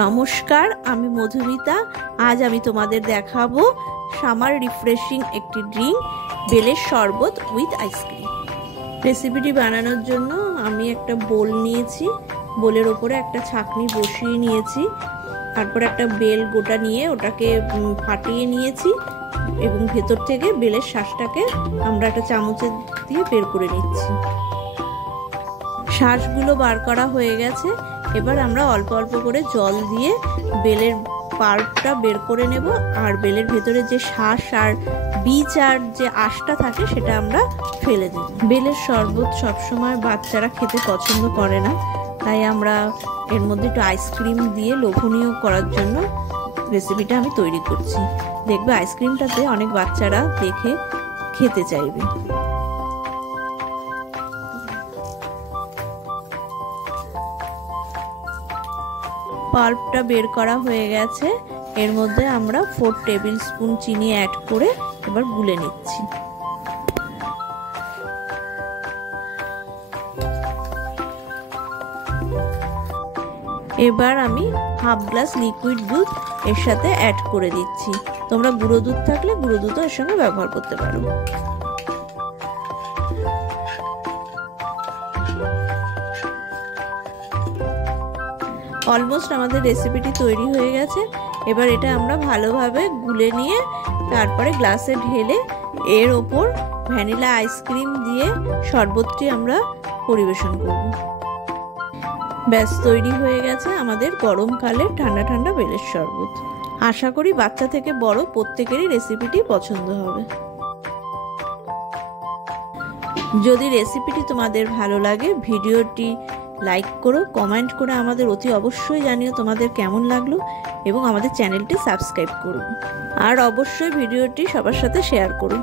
নমস্কার, আমি মধুমিতা। আজ আমি তোমাদের দেখাবো সামার রিফ্রেশিং একটি ড্রিঙ্ক, বেলের শরবত উইথ আইসক্রিম। রেসিপিটি বানানোর জন্য আমি একটা বোল নিয়েছি, বোলের ওপরে একটা ছাঁকনি বসিয়ে নিয়েছি, তারপর একটা বেল গোটা নিয়ে ওটাকে ফাটিয়ে নিয়েছি এবং ভেতর থেকে বেলের শাঁসটাকে আমরা একটা চামচের দিয়ে বের করে নিচ্ছি। শাঁসগুলো বার করা হয়ে গেছে। এবার আমরা অল্প অল্প করে জল দিয়ে বেলের পাল্পটা বের করে নেব, আর বেলের ভেতরে যে শাঁস আর বীজ আর যে আঁশটা থাকে সেটা আমরা ফেলে দেব। বেলের শরবত সবসময় বাচ্চারা খেতে পছন্দ করে না, তাই আমরা এর মধ্যে একটু আইসক্রিম দিয়ে লোভনীয় করার জন্য রেসিপিটা আমি তৈরি করছি। দেখবে আইসক্রিমটাতে অনেক বাচ্চারা দেখে খেতে চাইবে। পাল্পটা বের করা হয়ে গেছে। এর মধ্যে আমরা 4 টেবিল স্পুন চিনি অ্যাড করে এবার গুলে নিচ্ছি। এবার আমি হাফ গ্লাস লিকুইড দুধ এর সাথে অ্যাড করে দিচ্ছি। তোমরা গুঁড়ো দুধ থাকলে গুঁড়ো দুধও এর সঙ্গে ব্যবহার করতে পারো। অলমোস্ট আমাদের রেসিপিটি তৈরি হয়ে গেছে। এবার এটা আমরা ভালোভাবে গুলে নিয়ে তারপরে গ্লাসে ঢেলে এর ওপর ভ্যানিলা আইসক্রিম দিয়ে শরবতটি আমরা পরিবেশন করব। ব্যাস, তৈরি হয়ে গেছে আমাদের গরমকালে ঠান্ডা ঠান্ডা বেলের শরবত। আশা করি বাচ্চা থেকে বড় প্রত্যেকেরই রেসিপিটি পছন্দ হবে। যদি রেসিপিটি তোমাদের ভালো লাগে, ভিডিওটি লাইক করো, কমেন্ট করে আমাদের অতি অবশ্যই জানিও তোমাদের কেমন লাগলো, এবং আমাদের চ্যানেলটি সাবস্ক্রাইব করো, আর অবশ্যই ভিডিওটি সবার সাথে শেয়ার করো।